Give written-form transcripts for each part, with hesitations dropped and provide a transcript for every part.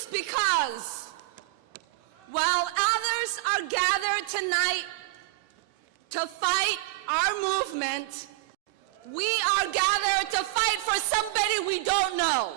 this because while others are gathered tonight to fight our movement, we are gathered to fight for somebody we don't know.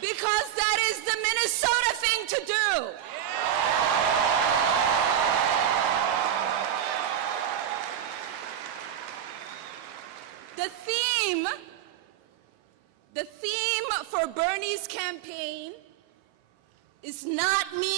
Because that is the Minnesota thing to do. The theme for Bernie's campaign is not me,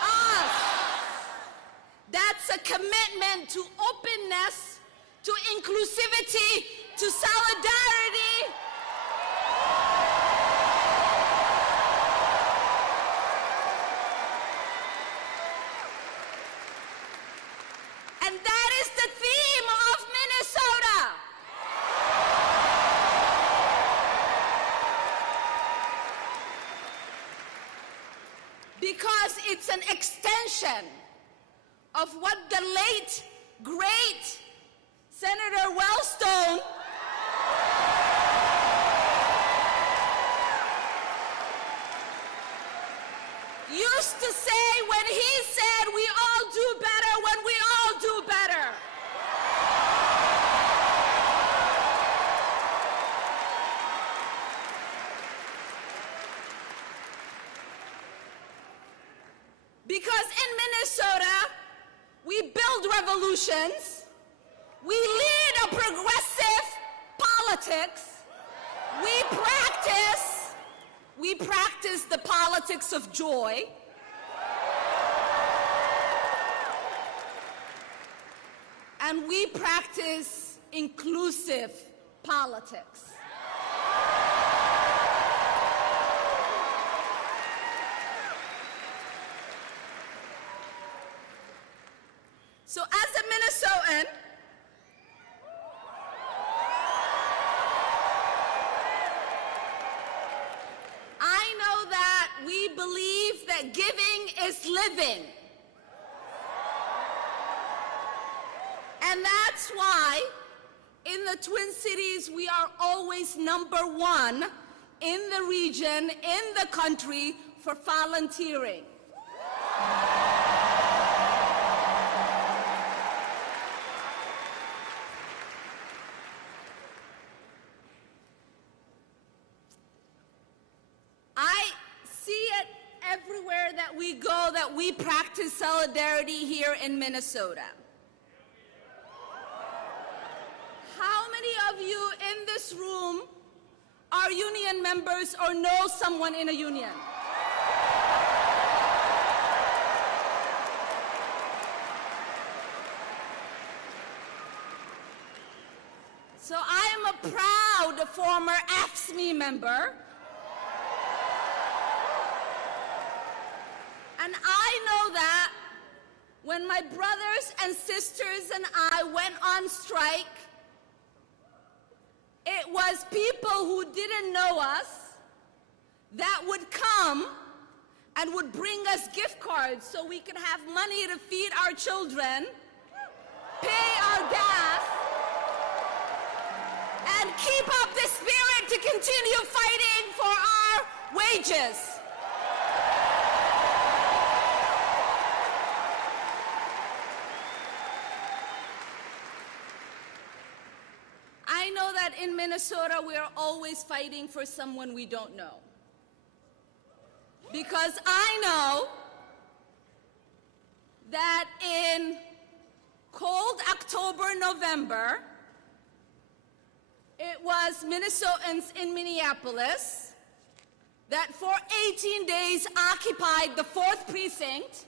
us. That's a commitment to openness, to inclusivity, to solidarity. And that is the theme of Minnesota. Because it's an extension of what the late, great Senator Wellstone used to say when he said we all do better when we all do better. Because in Minnesota, we build revolutions, we lead a progressive politics, we practice the politics of joy, and we practice inclusive politics. So as a Minnesotan, I know that we believe that giving is living. And that's why in the Twin Cities we are always #1 in the region, in the country for volunteering. Everywhere that we go, that we practice solidarity here in Minnesota. How many of you in this room are union members or know someone in a union? So I am a proud former AFSCME member. And I know that when my brothers and sisters and I went on strike, it was people who didn't know us that would come and would bring us gift cards so we could have money to feed our children, pay our gas, and keep up the spirit to continue fighting for our wages. I know that in Minnesota we are always fighting for someone we don't know. Because I know that in cold October, November, it was Minnesotans in Minneapolis that for 18 days occupied the 4th precinct.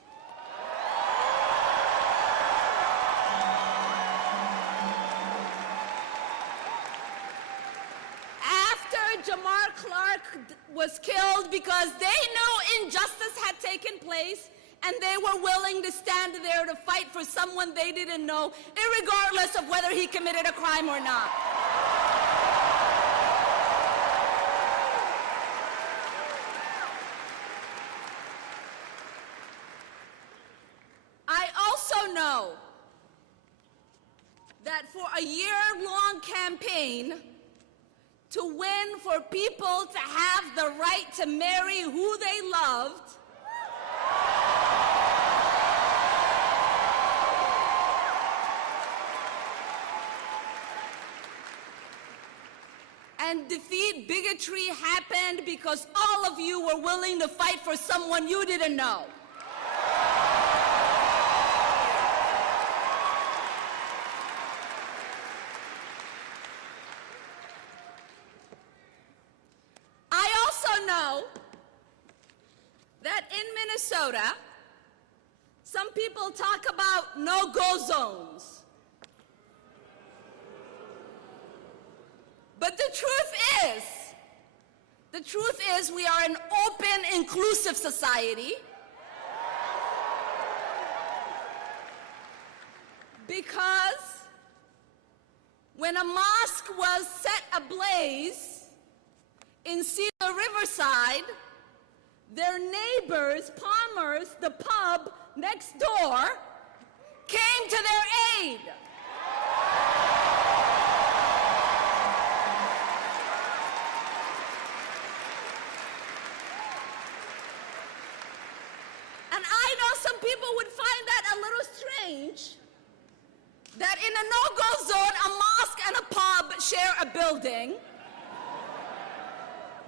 Jamar Clark was killed because they knew injustice had taken place and they were willing to stand there to fight for someone they didn't know, irregardless of whether he committed a crime or not. I also know that for a year-long campaign to win for people to have the right to marry who they loved, and defeat bigotry happened because all of you were willing to fight for someone you didn't know. I also know that in Minnesota, some people talk about no-go zones. But the truth is we are an open, inclusive society because when a mosque was set ablaze in Cedar Riverside, their neighbors, Palmer's, the pub next door, came to their aid. And I know some people would find that a little strange, that in a no-go zone, a mosque and a pub share a building.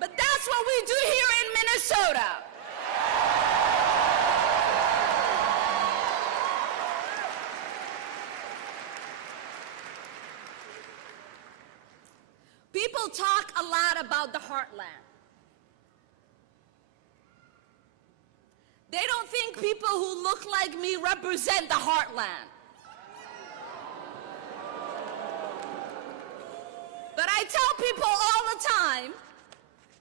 But that's what we do here in Minnesota. People talk a lot about the heartland. They don't think people who look like me represent the heartland. But I tell people all the time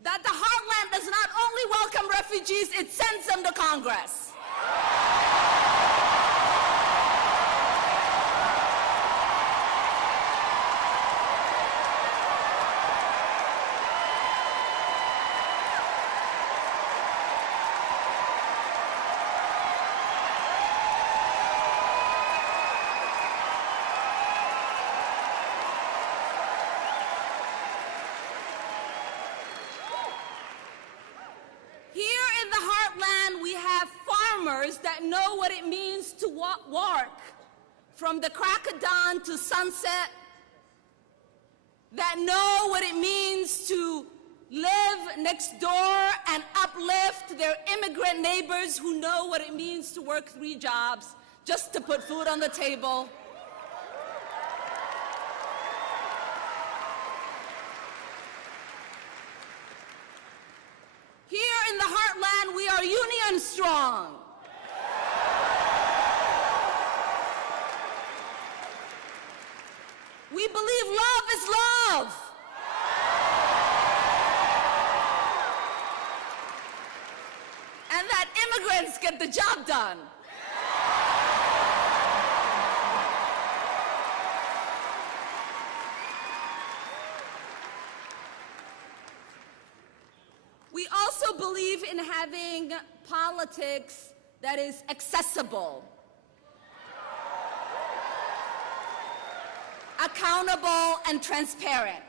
that the heartland does not only welcome refugees, it sends them to Congress. That know what it means to walk from the crack of dawn to sunset, that know what it means to live next door and uplift their immigrant neighbors who know what it means to work 3 jobs just to put food on the table. Here in the heartland, we are union strong. We believe love is love. And that immigrants get the job done. We also believe in having politics that is accessible, accountable, and transparent.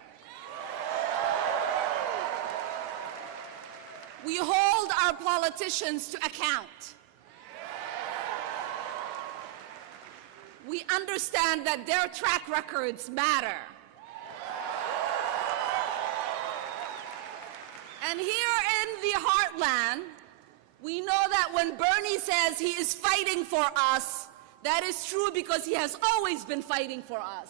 We hold our politicians to account. We understand that their track records matter. And here in the heartland, we know that when Bernie says he is fighting for us, that is true because he has always been fighting for us.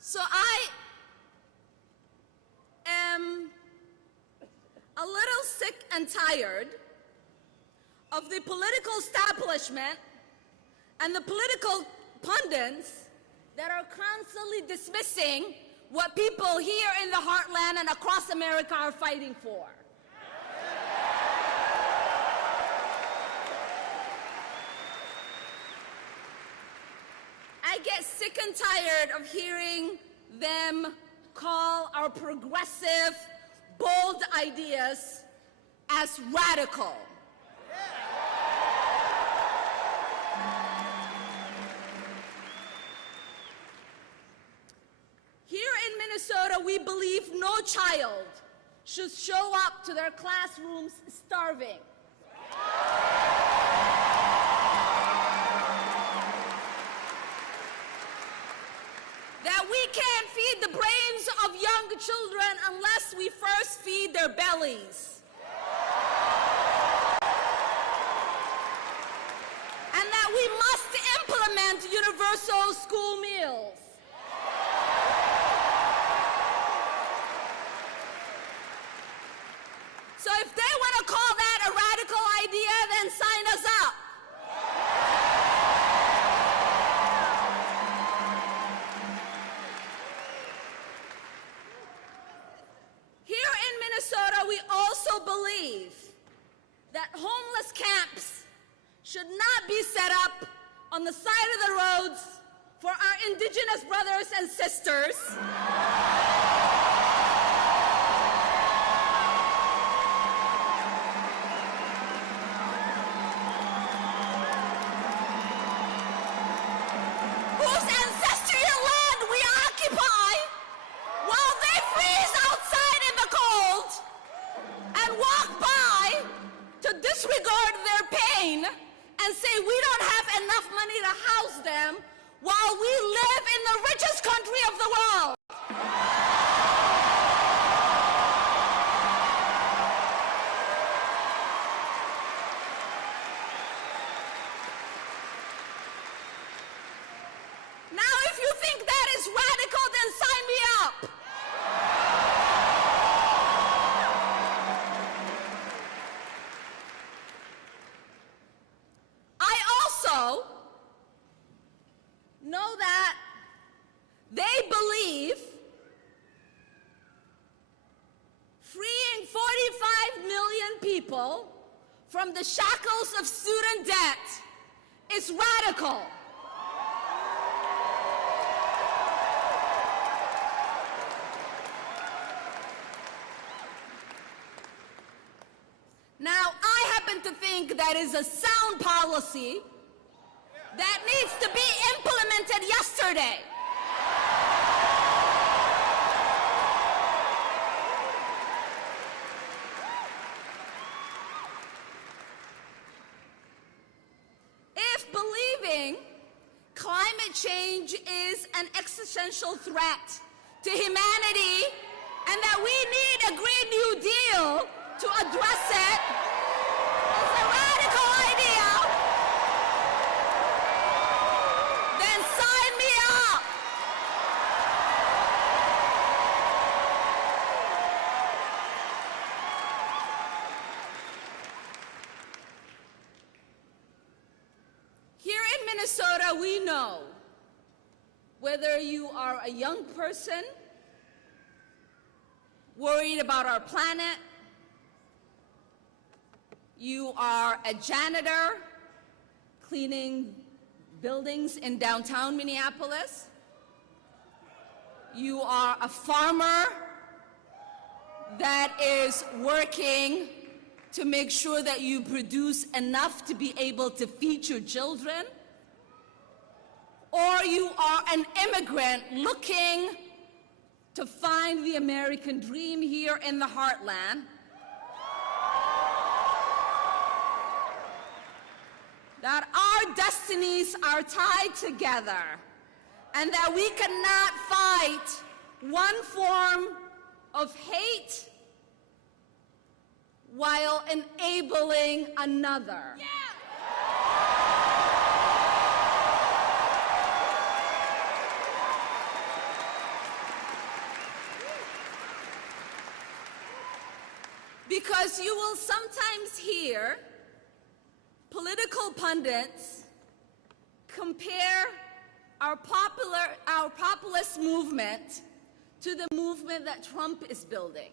So I am a little sick and tired of the political establishment and the political pundits that are constantly dismissing what people here in the heartland and across America are fighting for. I get sick and tired of hearing them call our progressive, bold ideas as radical. Here in Minnesota, we believe no child should show up to their classrooms starving. That we can't feed the brains of young children unless we first feed their bellies. And that we must implement universal school meals. So if they want to call that a radical idea, then sign us up. Here in Minnesota, we also believe that homeless camps should not be set up on the side of the roads for our indigenous brothers and sisters. Whose ancestral land we occupy while they freeze outside in the cold and walk by to disregard their pain and say we don't have enough money to house them while we live in the richest country of the world. Now, if you think that is radical, then sign me up. I also know that they believe freeing 45 million people from the shackles of student debt is radical. Now, I happen to think that is a sound policy that needs to be implemented yesterday. If believing climate change is an existential threat to humanity and that we need a Green New Deal to address it, it's a radical idea, then sign me up. Here in Minnesota, we know whether you are a young person worried about our planet, you are a janitor cleaning buildings in downtown Minneapolis, you are a farmer that is working to make sure that you produce enough to be able to feed your children, or you are an immigrant looking to find the American dream here in the heartland, that our destinies are tied together and that we cannot fight one form of hate while enabling another. Yeah. Because you will sometimes hear political pundits compare our populist movement to the movement that Trump is building.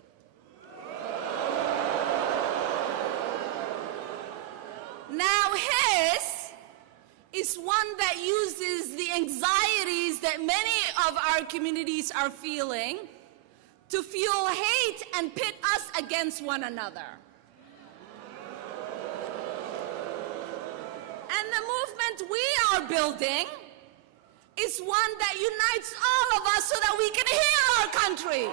Now his is one that uses the anxieties that many of our communities are feeling to fuel hate and pit us against one another. And the movement we are building is one that unites all of us so that we can heal our country.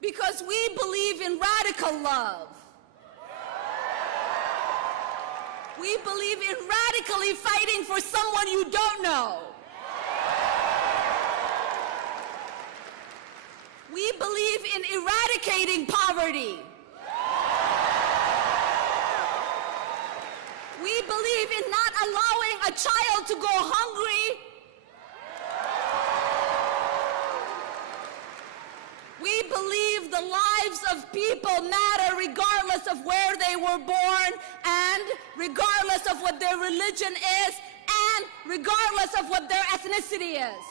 Because we believe in radical love. We believe in radically fighting for someone you don't know. We believe in eradicating poverty. We believe in not allowing a child to go hungry. We believe the lives of people matter regardless of where they were born and regardless of what their religion is and regardless of what their ethnicity is.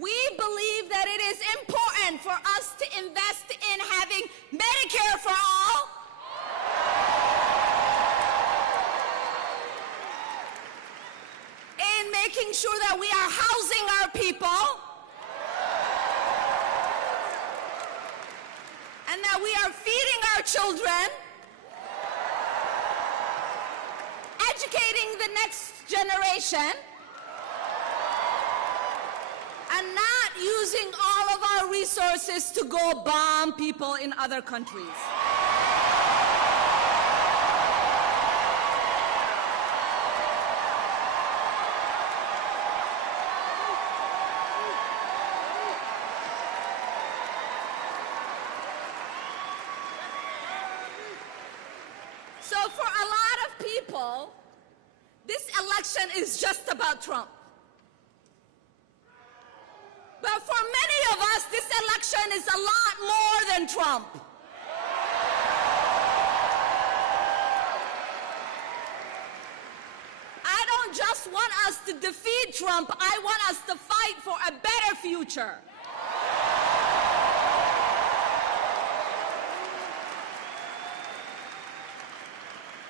We believe that it is important for us to invest in having Medicare for all, in making sure that we are housing our people, and that we are feeding our children, educating the next generation, and not using all of our resources to go bomb people in other countries. So for a lot of people, this election is just about Trump. But for many of us, this election is a lot more than Trump. I don't just want us to defeat Trump, I want us to fight for a better future.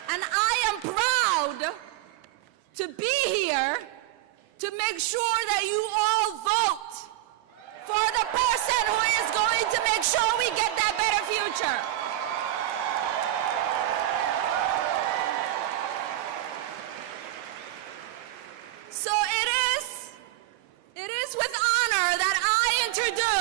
And I am proud to be here to make sure that you all vote for the person who is going to make sure we get that better future. So it is with honor that I introduce